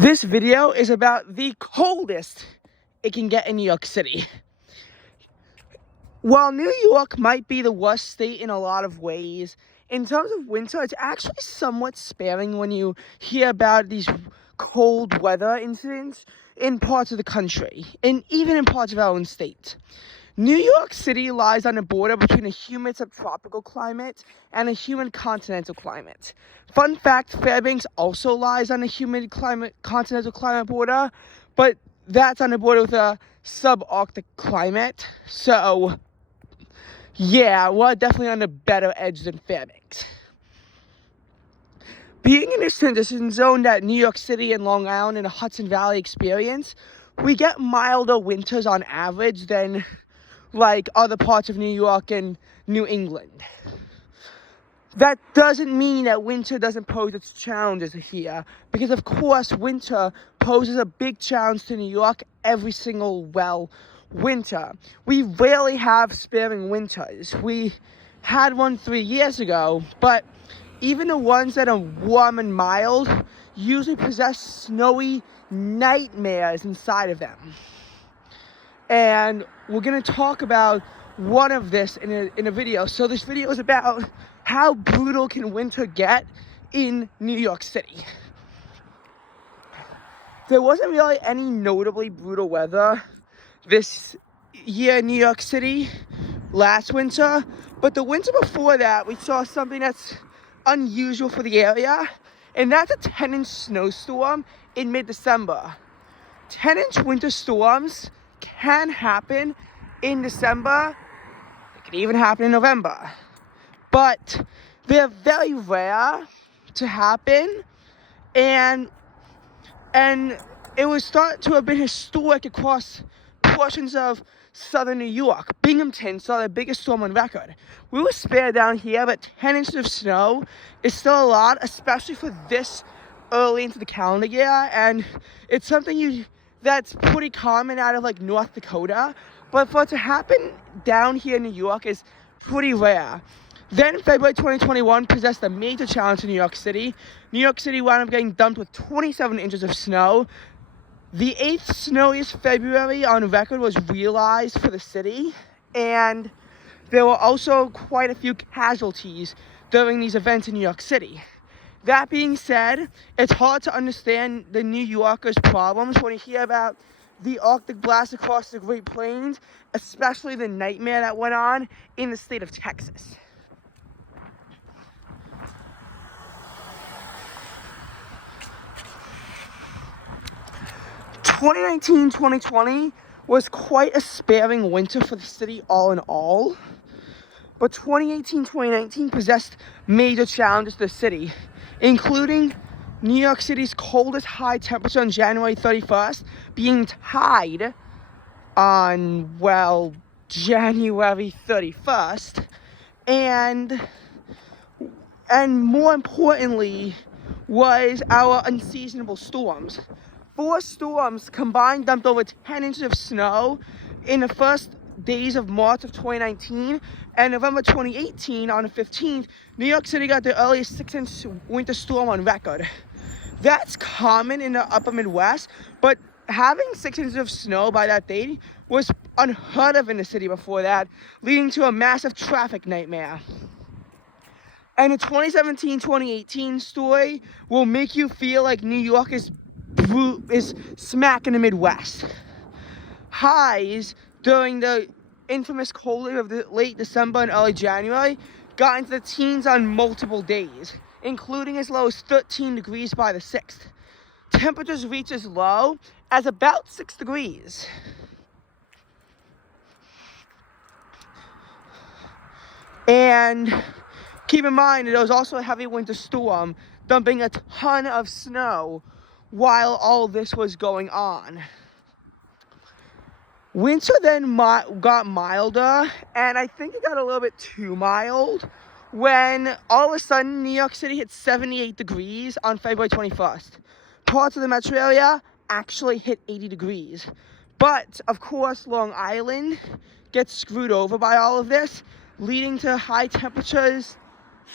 This video is about the coldest it can get in New York City. While New York might be the worst state in a lot of ways, in terms of winter, it's actually somewhat sparing when you hear about these cold weather incidents in parts of the country, and even in parts of our own state. New York City lies on a border between a humid subtropical climate and a humid continental climate. Fun fact, Fairbanks also lies on a humid continental climate border, but that's on a border with a subarctic climate. So, yeah, we're definitely on a better edge than Fairbanks. Being in this transition zone that New York City and Long Island and the Hudson Valley experience, we get milder winters on average than like other parts of New York and New England. That doesn't mean that winter doesn't pose its challenges here, because of course winter poses a big challenge to New York every single winter. We rarely have sparing winters. We had one 3 years ago, but even the ones that are warm and mild usually possess snowy nightmares inside of them. And we're going to talk about one of this in a video. So this video is about how brutal can winter get in New York City. There wasn't really any notably brutal weather this year in New York City last winter, but the winter before that we saw something that's unusual for the area, and that's a 10-inch snowstorm in mid-December. 10-inch winter storms can happen in December. It can even happen in November, but they're very rare to happen, and it was thought to have been historic across portions of southern New York. Binghamton saw their biggest storm on record. We were spared down here, but 10 inches of snow is still a lot, especially for this early into the calendar year, and it's something that's pretty common out of like North Dakota, but for it to happen down here in New York is pretty rare. Then February 2021 possessed a major challenge to New York City. New York City wound up getting dumped with 27 inches of snow. The 8th snowiest February on record was realized for the city, and there were also quite a few casualties during these events in New York City. That being said, it's hard to understand the New Yorkers' problems when you hear about the Arctic blast across the Great Plains, especially the nightmare that went on in the state of Texas. (2019-2020) was quite a sparing winter for the city all in all, but 2018-2019 possessed major challenges to the city, including New York City's coldest high temperature on January 31st being tied on, January 31st, and more importantly was our unseasonable storms. 4 storms combined dumped over 10 inches of snow in the first days of March of 2019, and November 2018, on the 15th, New York City got the earliest 6-inch winter storm on record. That's common in the upper Midwest, but having 6 inches of snow by that date was unheard of in the city before that, leading to a massive traffic nightmare. And the 2017-2018 story will make you feel like New York is smack in the Midwest. Highs during the infamous cold wave of the late December and early January got into the teens on multiple days, including as low as 13 degrees by the 6th. Temperatures reach as low as about 6 degrees. And keep in mind, there was also a heavy winter storm dumping a ton of snow while all this was going on. Winter then got milder, and I think it got a little bit too mild when all of a sudden New York City hit 78 degrees on February 21st. Parts of the metro area actually hit 80 degrees. But, of course, Long Island gets screwed over by all of this, leading to high temperatures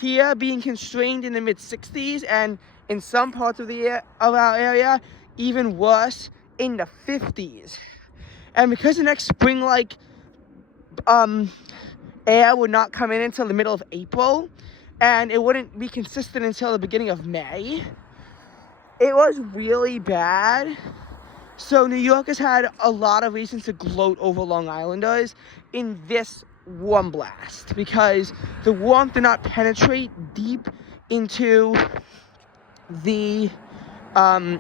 here being constrained in the mid-60s and In some parts of our area, even worse, in the 50s. And because the next spring-like air would not come in until the middle of April, and it wouldn't be consistent until the beginning of May, it was really bad. So New Yorkers had a lot of reasons to gloat over Long Islanders in this warm blast, because the warmth did not penetrate deep into the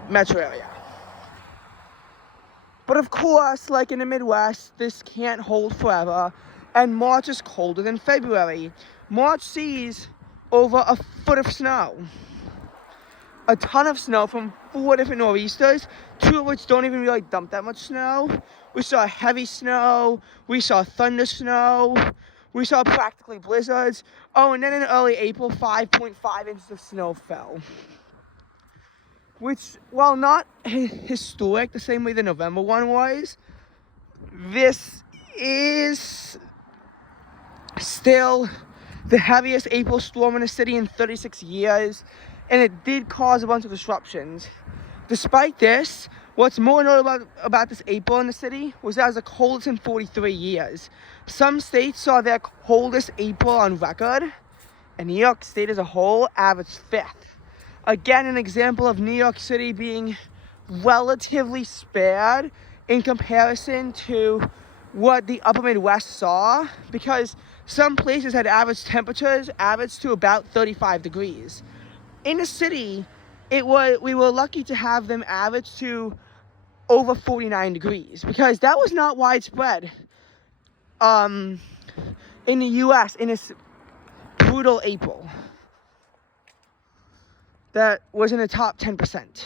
metro area. But of course, like in the Midwest, this can't hold forever, and March is colder than February. March sees over a foot of snow. A ton of snow from 4 different nor'easters, 2 of which don't even really dump that much snow. We saw heavy snow, we saw thunder snow, we saw practically blizzards. Oh, and then in early April, 5.5 inches of snow fell. Which, while not historic the same way the November one was, this is still the heaviest April storm in the city in 36 years, and it did cause a bunch of disruptions. Despite this, what's more notable about this April in the city was that it was the coldest in 43 years. Some states saw their coldest April on record, and New York State as a whole averaged 5th. Again, an example of New York City being relatively spared in comparison to what the upper Midwest saw, because some places had average temperatures averaged to about 35 degrees. In the city, we were lucky to have them average to over 49 degrees, because that was not widespread in the U.S. in this brutal April. That was in the top 10%.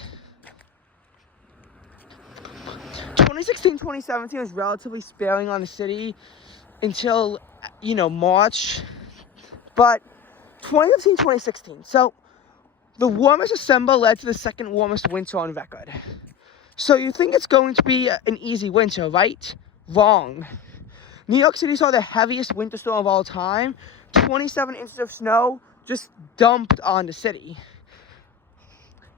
2016-2017 was relatively sparing on the city until, March. But 2015-2016, so the warmest December led to the second warmest winter on record. So you think it's going to be an easy winter, right? Wrong. New York City saw the heaviest winter storm of all time. 27 inches of snow just dumped on the city.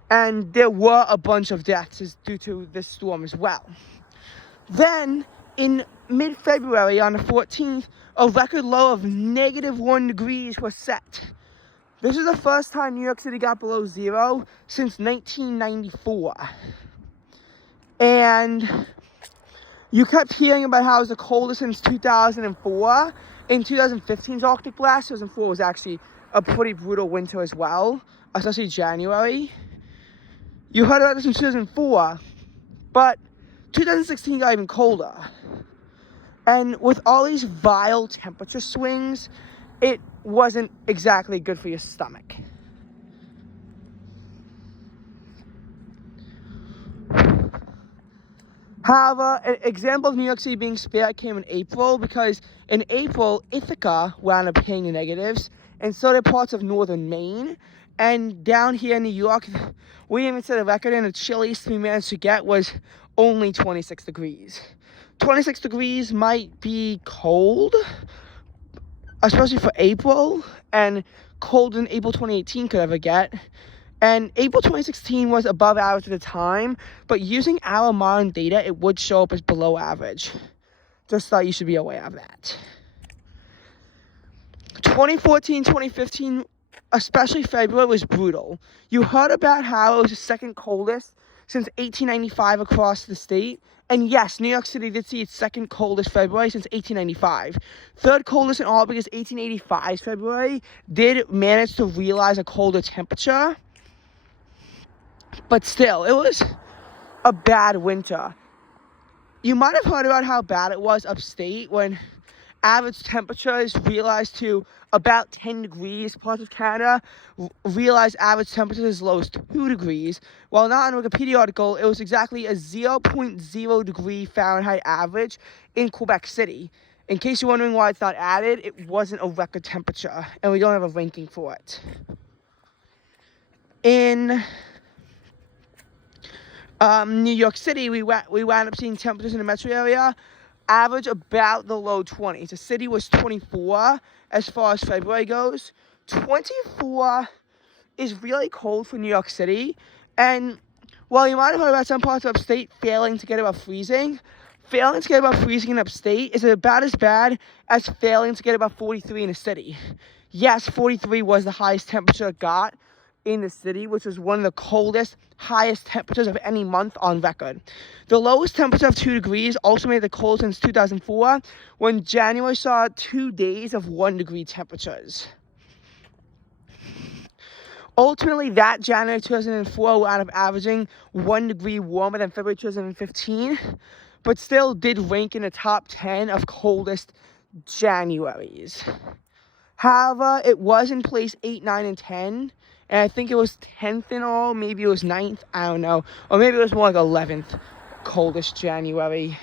And there were a bunch of deaths due to this storm as well. Then, in mid-February, on the 14th, a record low of -1 degrees was set. This is the first time New York City got below 0 since 1994. And you kept hearing about how it was the coldest since 2004. In 2015's Arctic blast, 2004 was actually a pretty brutal winter as well, especially January. You heard about this in 2004, but 2016 got even colder. And with all these vile temperature swings, it wasn't exactly good for your stomach. However, an example of New York City being spared came in April, because in April, Ithaca wound up paying the negatives, and so did parts of northern Maine. And down here in New York, we even set a record, and the chilliest we managed to get was only 26 degrees. 26 degrees might be cold, especially for April, and colder than April 2018 could ever get. And April 2016 was above average at the time, but using our modern data, it would show up as below average. Just thought you should be aware of that. 2014, 2015, especially February, was brutal. You heard about how it was the second coldest since 1895 across the state. And yes, New York City did see its second coldest February since 1895. Third coldest in all, because 1885's February did manage to realize a colder temperature. But still, it was a bad winter. You might have heard about how bad it was upstate when average temperatures realized to about 10 degrees. Parts of Canada realized average temperatures as low as 2 degrees. While not in a Wikipedia article, it was exactly a 0.0 degree Fahrenheit average in Quebec City. In case you're wondering why it's not added, it wasn't a record temperature, and we don't have a ranking for it. In New York City, we wound up seeing temperatures in the metro area average about the low 20s. The city was 24 as far as February goes. 24 is really cold for New York City. And while you might have heard about some parts of upstate failing to get above freezing, failing to get above freezing in upstate is about as bad as failing to get above 43 in the city. Yes, 43 was the highest temperature it got in the city, which was one of the coldest, highest temperatures of any month on record. The lowest temperature of 2 degrees also made it cold since 2004, when January saw 2 days of 1 degree temperatures. Ultimately, that January 2004 wound up averaging 1 degree warmer than February 2015, but still did rank in the top 10 of coldest Januaries. However, it was in place 8, 9, and 10, and I think it was 10th in all, maybe it was 9th, I don't know, or maybe it was more like 11th coldest January.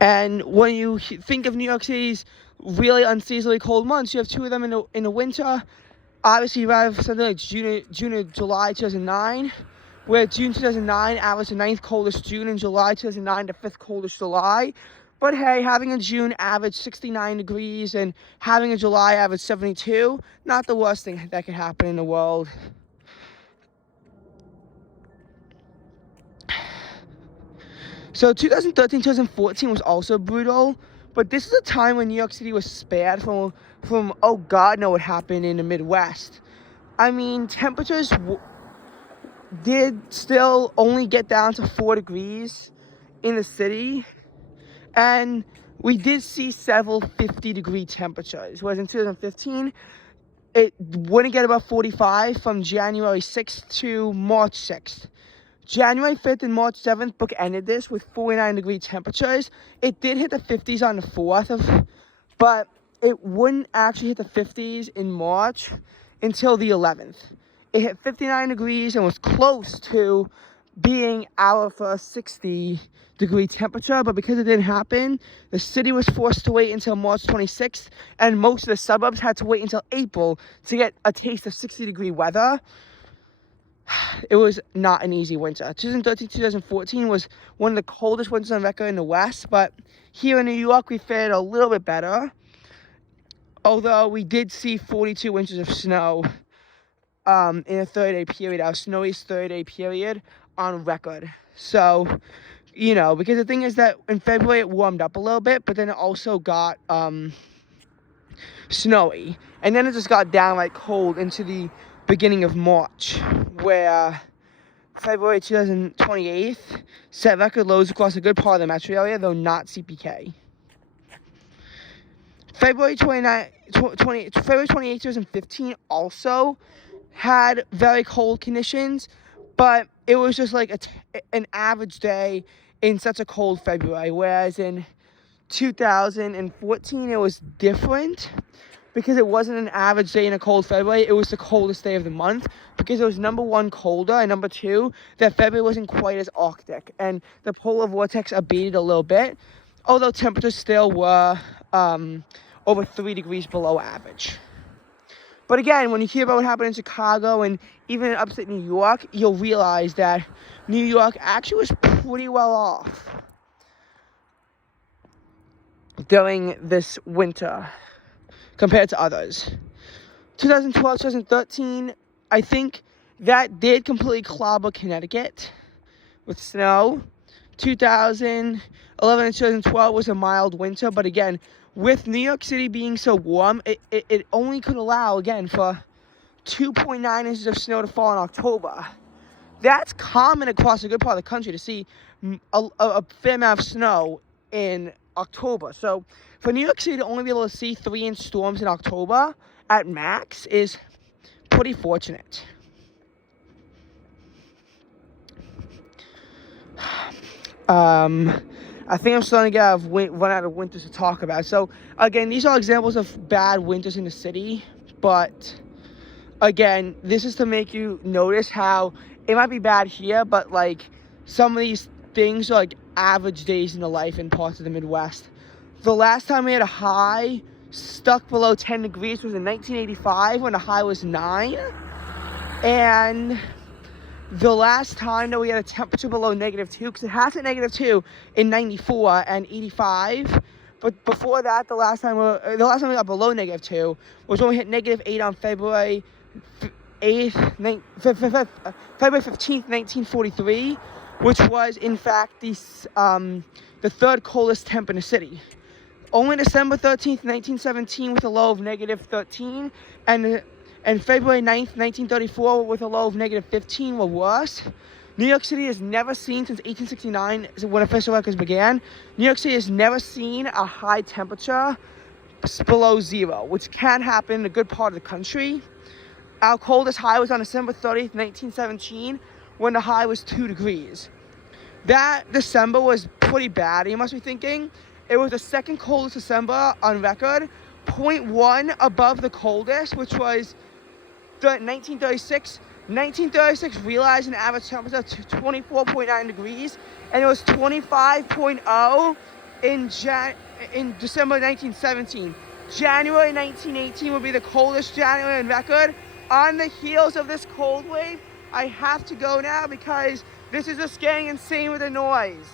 And when you think of New York City's really unseasonably cold months, you have 2 of them in the winter. Obviously, you have something like June and July 2009, where June 2009 averaged the 9th coldest June, and July 2009 the 5th coldest July. But hey, having a June average 69 degrees and having a July average 72, not the worst thing that could happen in the world. So 2013, 2014 was also brutal, but this is a time when New York City was spared from oh God know what happened in the Midwest. I mean, temperatures did still only get down to 4 degrees in the city, and we did see several 50-degree temperatures, whereas in 2015, it wouldn't get above 45 from January 6th to March 6th. January 5th and March 7th bookended this with 49-degree temperatures. It did hit the 50s on the 4th, but it wouldn't actually hit the 50s in March until the 11th. It hit 59 degrees and was close to being our first 60-degree temperature, but because it didn't happen, the city was forced to wait until March 26th, and most of the suburbs had to wait until April to get a taste of 60-degree weather. It was not an easy winter. 2013, 2014 was one of the coldest winters on record in the West, but here in New York, we fared a little bit better. Although we did see 42 inches of snow in a 30-day period, our snowiest 30-day period on record. So, you know, because the thing is that in February it warmed up a little bit, but then it also got snowy. And then it just got downright cold into the beginning of March, where February 2028 set record lows across a good part of the metro area, though not CPK. February 28, 2015 also had very cold conditions, but it was just like an average day in such a cold February, whereas in 2014 it was different. Because it wasn't an average day in a cold February, it was the coldest day of the month, because it was number 1 colder, and number 2, that February wasn't quite as arctic, and the polar vortex abated a little bit, although temperatures still were over 3 degrees below average. But again, when you hear about what happened in Chicago and even in upstate New York, you'll realize that New York actually was pretty well off during this winter compared to others. 2012, 2013, I think that did completely clobber Connecticut with snow. 2011 and 2012 was a mild winter, but again, with New York City being so warm, it only could allow, again, for 2.9 inches of snow to fall in October. That's common across a good part of the country to see a fair amount of snow in October. So for New York City to only be able to see 3-inch storms in October at max is pretty fortunate. I think I'm starting to run out of winters to talk about. So again, these are examples of bad winters in the city, but again, this is to make you notice how it might be bad here, but like some of these things are like average days in the life in parts of the Midwest. The last time we had a high stuck below 10 degrees was in 1985 when the high was 9. And the last time that we had a temperature below -2, because it has hit -2 in 94 and 85, But before that, the last time we got below -2 was when we hit -8 on February 8th, February 15th, 1943, which was in fact the third coldest temp in the city. Only December 13th, 1917 with a low of -13, and February 9th, 1934 with a low of -15 were worse. New York City has never seen, since 1869, when official records began, New York City has never seen a high temperature below 0, which can happen in a good part of the country. Our coldest high was on December 30th, 1917, when the high was 2 degrees. That December was pretty bad, you must be thinking. It was the second coldest December on record, 0.1 above the coldest, which was 1936. 1936 realized an average temperature of 24.9 degrees, and it was 25.0 in December 1917. January 1918 will be the coldest January on record. On the heels of this cold wave, I have to go now because this is just getting insane with the noise.